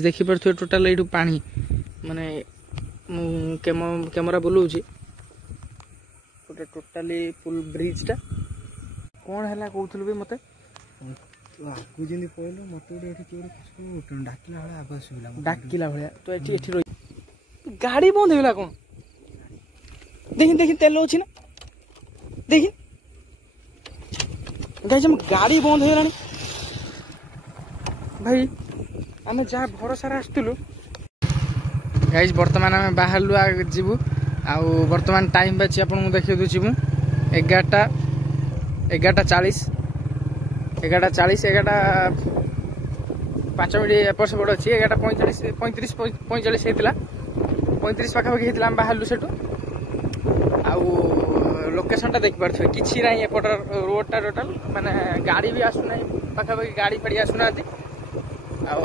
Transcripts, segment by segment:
देखिपे total ये पानी माने कैमेरा बुलाऊँ गोटे टोटाली पुल ब्रिजटा कौन है कहूल भी मत आगु जमी पड़ल मत डाकिला भाया आवाज शुला डाकिला भाया तो ये रही गाड़ी बंद होगा कौन देखी देखी तेल अच्छी ना देखी गाड़ी बंद हो भाई आम जहाँ भरोसा आसलु गाइज बर्तमान आम बाहर जीवु आउ बर्तमान टाइम बाची आपको देखी दूसरी मु 11:40 11 5 मिनट एपट सेपट अच्छी 11:45 होता 35 पाखापाखि होता आम बाहर से आउ लोकेशन टा देखिपे कि ना एपट रोडटा टोटाल माने गाड़ी भी आसुना पाखापाखि गाड़ी फाड़ी आसुना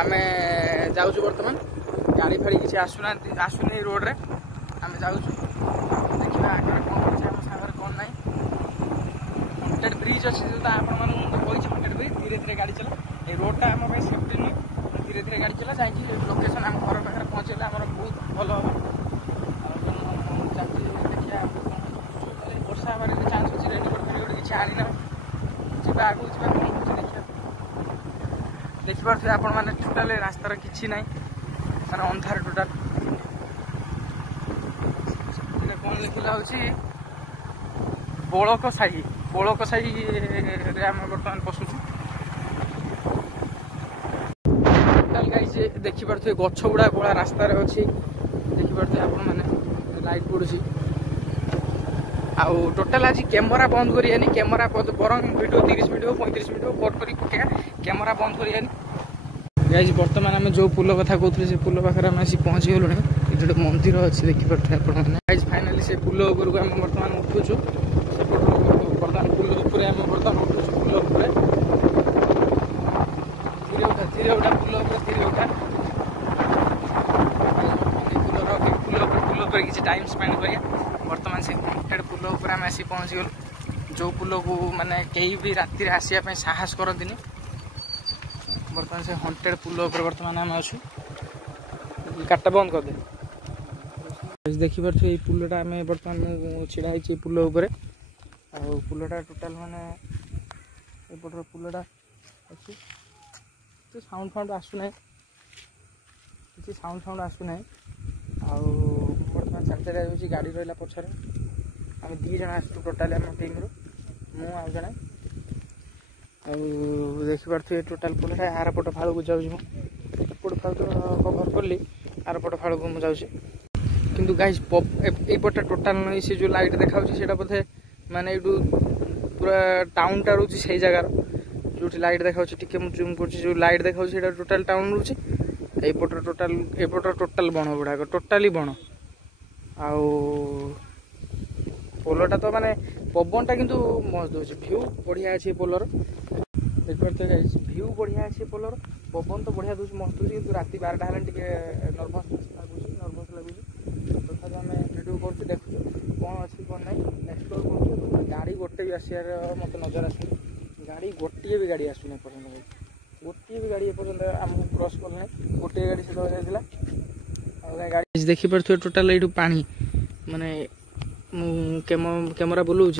आम जाऊँ बर्तमान गाड़ी फाड़ी किसी आसुनी रोड रे आम जाऊँ देखा आगे कौन अच्छे आम सागर कौन ना हंटेड ब्रिज अच्छी जो हंटेड ब्रिज धीरे धीरे गाड़ी चला ये रोडटा आम सेफ्टी नुह धीरे धीरे गाड़ी चला जाकि लोकेशन आम घर पाखे पहुँचेगा आम बहुत भल देखिए वर्षा हमारे चान्स अच्छी रेनकोट फेनकोट किसी आनी ना जा आगे जा कौन हो देखिए देखिपे आपण मैंने टोटाल रास्तार किसी ना माने अंधार टोटाल कौन लिखला हूँ बड़क साही बर्तमान पशुचु टोटाल गाई देखिपे गछ गुड़ा कला रास्तार अच्छी देखिपे आपण मैंने लाइट पड़ुची आउ टोटाल आज कैमेरा बंद करियानी कैमेरा बरंग वीडियो 30 मिनट हो 35 मिनट हो कट करी पकेगा कैमेरा बंद करियानी गाइज बर्तमान आम जो पुल कथा कहते से पुल पाखे आम आसी पहुँची गलुँ ये गोटे मंदिर अच्छी देखिपे गाइज फाइनाली से पुल उपरको आम बर्तमान उठुचु बर्तमान पुल उपर आम बर्तमान उठुचु पुल उपर धीरे उठा पुल उपर धीरे उठा पुल उपर किसी टाइम स्पेंड करिया बर्तमान से हंटेड पुल उपर आम आसी पहुँची गलु जो पुल को माने कहीं भी राति आसवाई साहस करती बर्तमान से हंटेड पुल उपर बर्तमान आम अच्छु काटा बंद कर दे देखिपे ये पुलटा आम बर्तमान छिड़ाई पुल उपर पुलटा टोटाल माने एपटर पुलटा अच्छी साउंड फाउंड आसुना किसी साउंड आसुना बर्तमान चल चल गाड़ी रहा पछार आम 2 जन आसु टोटाल आम टीम रू मु आउ जन देखिपे टोटाल पुलटा आर पट फाड़ को जाऊँ एपट फाड़ तो कभर कली आर पट फाड़ को मुझे किंतु गाइज एपटा टोटाल नहीं से जो लाइट देखा बोधे माने यू पूरा टाउन टा रोचे से जगार जो लाइट देखा टे जूम कर लाइट देखा टोटाल टाउन रोचे एपट टोटाल बण गुड़ाक टोटाली बण आउ पोलटा तो माने पवनटा किंतु मस्त दूसरी भ्यू बढ़िया अच्छे पोलर देखिए भ्यू बढ़िया अच्छे पोलर पवन तो बढ़िया दूसरी मस्त दूसरी किंतु रात 12टा हेल्ले नर्भस लगुच तथा आम भिडियो कर देखु कौन अच्छी कौन ना एक्सप्लोर कर गाड़ी गोटे भी आसार मत नजर आस गाड़ी गोटे भी गाड़ी आसुना पर्यटन गोटे भी गाड़ी एपर्यंत आमको क्रॉस करना गोटे गाड़ी से जाता गाड़ी देखिपे टोटाल ये पानी माने कैमेरा बुलाऊँ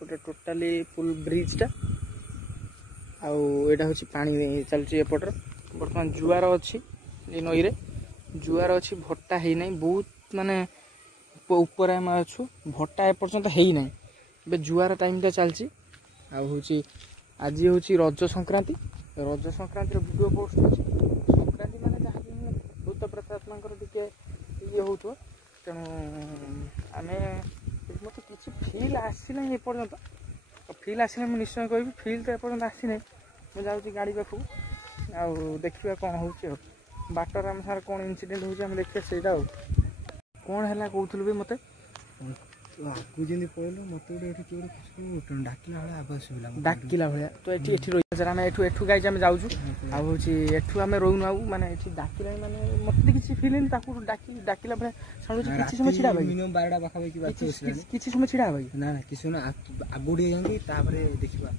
गोटे टोटाली पुल ब्रिजटा आउ यहाँ हूँ पानी चलती एपटर बर्तमान जुआर अच्छी नई रे जुआर अच्छी भट्टा है ना बहुत माने ऊपर आम अच्छु भट्टा एपर्यंत है ना ए जुआर टाइमटा चलती हूँ आज हूँ रज संक्रांति वीडियो पोस्ट संक्रांति माने जहाँ भूत प्रेतात्मा टे ये हो तेणु आम मत किसी फिल आसीना एपर्यंत फिल आसने मुझे निश्चय कह फिल तो एपर्यंत आसी ना मुझे जाऊँगी गाड़ी पाखक आउ देखा कौन हो बाटर आम सार कौन इनसीडेंट हो देखिए से कौन है कहूल भी मत आगु जमी पड़ल मत डाकिला भाया आवाज शुला डाकिला भाया तो ये रही आम एठू गाई आम जाऊँ आठू आम रोनु आउ माने डाकिला माने मत किसी फिल डाकिला भाया साउंड किसी समय छिड़ा मिनिमम 12टा पाखापाखि किसी समय छिड़ा भाई ना ना किसी आगु जाऊँगी देखा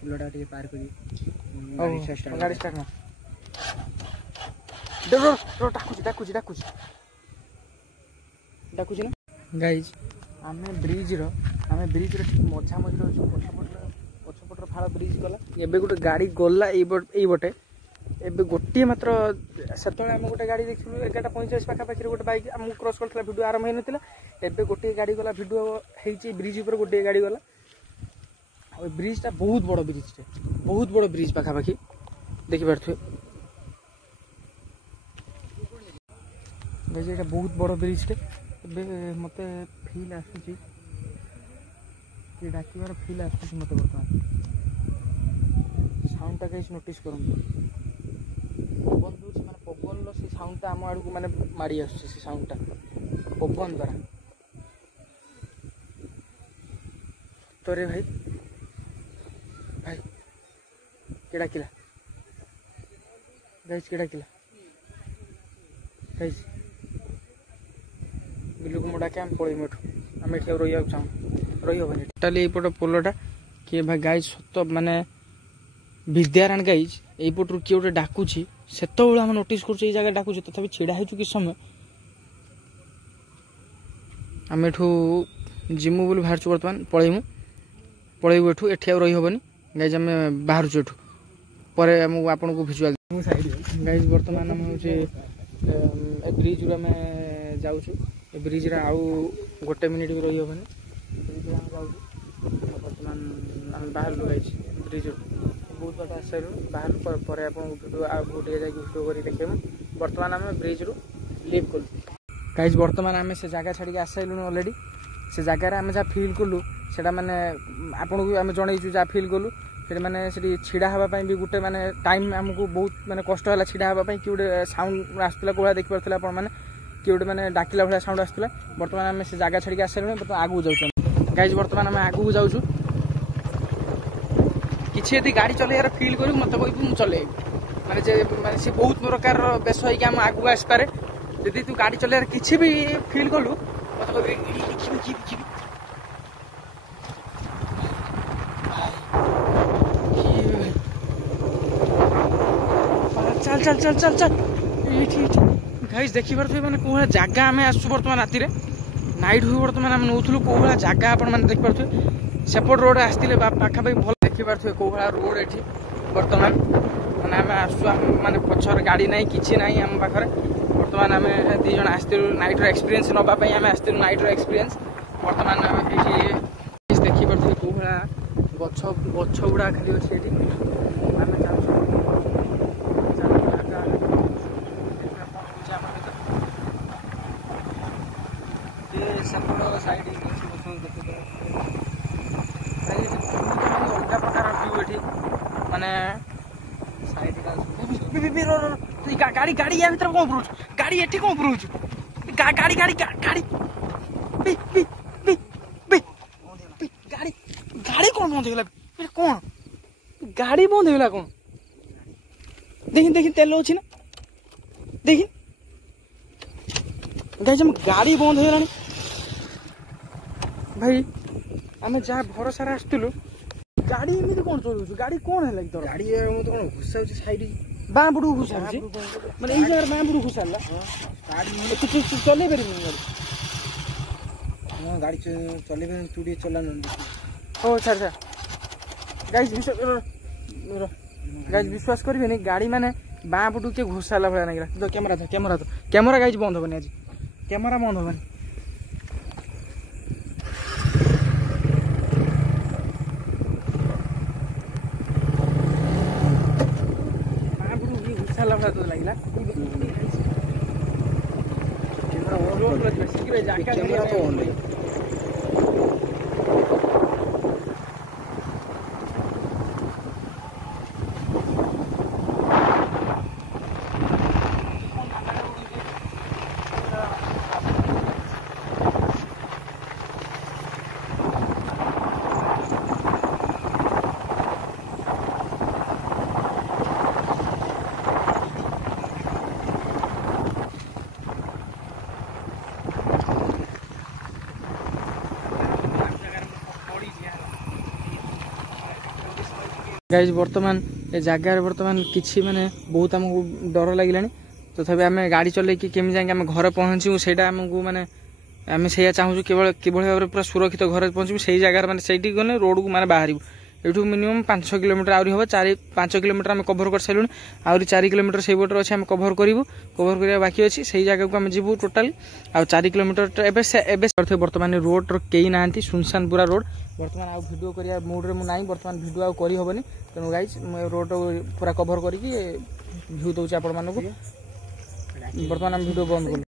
पुलटा पार कर गाड़ी स्टार्ट डाकुची ना गाइज आम ब्रिज ठीक मझा मझे पछपटर फाड़ ब्रिज गला एबे गोटे गाड़ी गला बटे एबे गोटे मात्र से आम गोटे गाड़ी देखिलु 11:45 पाखापाखि गोटे बाइक आमको क्रॉस करता भिडियो आरंभ हो नाला एबे गोटे गाड़ी गला भिडियो होती ब्रिज ऊपर गोटे गाड़ी गला ब्रिजटा बहुत बड़ ब्रिज पाखापाखि देखिपे ये बहुत बड़ ब्रिजटे मत फिल आसूची डाकिबार फिल आसूची मत बर्तमान साउंडटा कहीं नोटिस करूँ पवन दूर माने पवन से साउंडटा आम आड़ को माने माड़ी आसुची से साउंडटा पवन द्वारा तो रे भाई के डाकिला गाइस के डाकिला गाइस बिल्लू को मुडाके आम पलैमु आम एठी रही चाहूँ रही हेनी टोटाली यपट पोलटा किए भाई गाइज सत माने विद्यारायण गाइज यपटू किए गोटे डाकुची से आम नोटिस कर जगह डाकुची तथापि छिड़ा हो कि समय आम एठू जिमु बोली बाहर बर्तमान पलैबू एठू एठी रही हेनी गाइज आम बाहर एठू पर आपन को भिजुआल गाइज बर्तमान आम हूँ ब्रिज आम जाऊँ ब्रिज आउ गोटे मिनिट भी रही हेनी ब्रिज बर्तमान आम बाहर गाइज ब्रिज बहुत बात आस सारूँ बाहर पर आपको भिडियो आगे भिडियो कर देखे बर्तमान आम ब्रिज रू लिव कलु गाइज बर्तमान आम से जगह छाड़ी आस सारूँ अलरेडी से जगार आम जहाँ फिल कलु से मैंने आपको आम जनईचु जहाँ फिल कलु से मैंने छिड़ा हाँपाई भी गोटे मैंने टाइम आमको बहुत मैंने कष्ट है छिड़ा हाँपाई कि गोटे साउंड आसूला कौन देखिपे आप मैंने कि गोटे मैंने डाकिला भाया साउंड आसूला बर्तमान आम से जगह छाड़ी आस सारूँ बर्तमान आगू जाऊँ गाइज बर्तमान आम आगू जाऊँ किसी यदि गाड़ी चलैयार फिल करूँ मत कहू चल माने सी बहुत प्रकार बेस होगी आम आगू आसपे यदि तू गाड़ी चलैयार किसी भी फिल कलु मत चल चल चल चल चल ये गाइस देखी पारे मैंने कौ जगह आम आसु बर्तमान राति नाइट व्यू बर्तमान आम नौलु कौ जगह आप देखिपे सेपट रोड आसते पाखापाखि भल देखिपे कौ रोड ये बर्तमान मैंने आम आसु माने पछर गाड़ी ना कि ना आम पाखे बर्तमान आम दी जन आसलु नाइट एक्सपीरियंस नापी आम आसलु नाइट एक्सपीरियंस बर्तमान ये देखिपे कौ गछ गुड़ा खाली अच्छे ये आम साइड अलग प्रकार व्यू ये माने गाड़ी गाड़ी या भर कौन पड़ू गाड़ी ये कौन पड़ू गाड़ी गाड़ी गाड़ी गाड़ी गाड़ी कौन बंद होगा कौन गाड़ी बंद होगा कौन देखी देखी तेल अच्छी ना देखी गाइज गाड़ी बंद हो भाई आम जहाँ भरोसा आसलु गाड़ी एमती कौन चलू गाड़ी कौन है तो गाड़ी कौन घुसा साइड बाँ पटू घुसा मैंने ये जगह बाँ पटू घुसा चल पार गाड़ी चल तू चला ओ छाड़ गाइज विश्वास करेंगे गाड़ी मैंने बाँ पटू किए घुसाला भाया लगे तो कैमेरा गाइज बंद हेनी आज कैमेरा बंद हेनी लगे कैमेरा तो ऑन नहीं गाइज बर्तमान ए जगार बर्तमान किसी माने बहुत आमको डर लगे तथापि आम गाड़ी चलैकी केमी जाए आम घर पहुँचू से मैंने आम से चाहूँ केवल किभली भाव पूरा सुरक्षित घर पहुँचू से जगार मैंने से गले रोड को मैंने बाहर एठू मिनिमम 5 किलोमीटर आहरी हम 4-5 किलोमीटर आम कभर कर सारूँ आहरी 4 किलोमीटर से बोटर अच्छे आम कभर करूँ कभर करवा बाकी अच्छी से जगह को आम जीवु टोटाली आ 4 किलोमीटर एवं बर्तमान रोड कई ना सुनसान पूरा रोड बर्तमान आउ वीडियो करिया मूड रे ना बर्तमान वीडियो आउ करी होबनी तेणु गाइज रोड पूरा कभर करके व्यू दूसरी आपण मानक बर्तमान आम वीडियो बंद करूँ।